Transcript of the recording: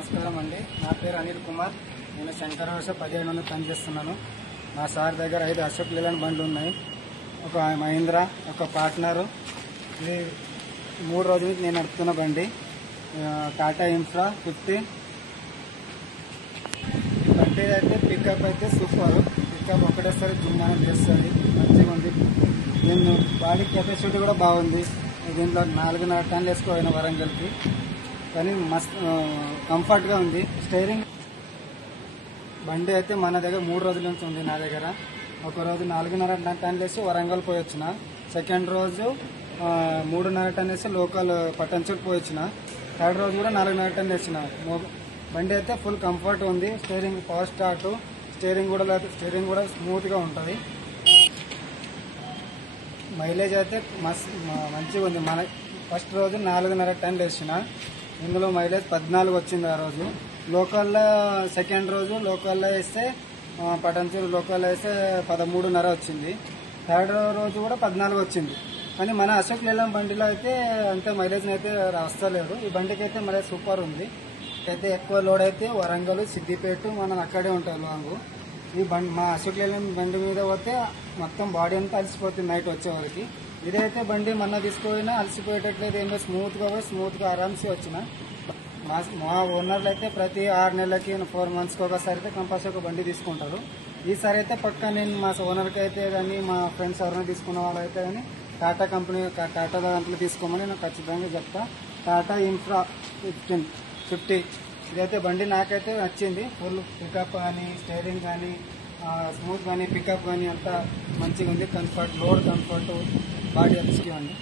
నమస్కారం అండి. నా పేరు అనిల్ కుమార్. నేను శంకరవర్ష 17 నుండి పనిచేస్తున్నాను. మా సార్ దగ్గర 5 అశోక్ లేలాండ్ బండ్లు ఉన్నాయి. ఒక మహీంద్రా, ఒక పార్ట్నరు. ఇది 3 రోజుల నుంచి నేను నడుపుతున్న బండి టాటా ఇన్ఫ్రా 50. బండి అయితే పికప్ అయితే సూపర్. పికప్ ఒకటేసారి జుమ్మానం చేస్తుంది, మంచిగా ఉంది. దీని బాడీ కెపాసిటీ కూడా బాగుంది. దీంట్లో 4.5 టన్నులు వేసుకోవాలి వరంగల్కి, కానీ మస్త్ కంఫర్ట్గా ఉంది. స్టైరింగ్ బండి అయితే మన దగ్గర 3 రోజుల నుంచి ఉంది. నా దగ్గర ఒక రోజు 4.5 టన్నులు వేసి వరంగల్ పోయి వచ్చిన, సెకండ్ రోజు 3.5 టన్నులు వేసి లోకల్ పట్టణచోటు పోయి వచ్చిన, థర్డ్ రోజు కూడా 4.5 టన్నులు వేసిన. బండి అయితే ఫుల్ కంఫర్ట్ ఉంది. స్టైరింగ్ పవర్ స్టార్ట్, స్టైరింగ్ కూడా స్మూత్గా ఉంటుంది. మైలేజ్ అయితే మంచిగా ఉంది. మన ఫస్ట్ రోజు 4.5 టన్నులు వేసిన, ఇందులో మైలేజ్ 14 వచ్చింది. ఆ రోజు లోకల్లో సెకండ్ రోజు లోకల్లో వేస్తే పటంచూరు లోకల్లో వేస్తే 13.5 వచ్చింది. థర్డ్ రోజు కూడా 14 వచ్చింది. కానీ మన అశోక్ లేలాండ్ బండిలో అయితే అంత మైలేజ్ అయితే వస్తలేదు. ఈ బండికి అయితే మైలేజ్ సూపర్ ఉంది. అయితే ఎక్కువ లోడ్ అయితే వరంగల్, సిద్దిపేట మనం అక్కడే ఉంటుంది లాంగ్. ఈ బండి మా అశోక్ లేలాండ్ బండి మీద పోతే మొత్తం బాడీ అంతా అలసిపోతుంది నైట్ వచ్చేవారికి. ఇదైతే బండి మొన్న తీసుకుపోయినా అలసిపోయేటట్లేదు, ఏమో స్మూత్గా ఆరామ్సే వచ్చిన. మా ఓనర్లు అయితే ప్రతి 6 నెలలకి 4 మంత్స్కి ఒకసారి అయితే కంపల్సరీ ఒక బండి తీసుకుంటారు. ఈసారి అయితే పక్కా నేను మా ఓనర్కి అయితే కానీ మా ఫ్రెండ్స్ ఎవరైనా తీసుకున్న వాళ్ళు అయితే కానీ టాటా కంపెనీ టాటా దాంట్లో తీసుకోమని నేను ఖచ్చితంగా చెప్తా. టాటా ఇన్ఫ్రా 50 ఇదైతే బండి నాకైతే నచ్చింది. ఫుల్ పికప్ కానీ, స్టైరింగ్ కానీ, స్మూత్ కానీ, పికప్ కానీ అంతా మంచిగా ఉంది. కంఫర్ట్, లోడ్ కంఫర్ట్, బాడీ అతికి ఉంది.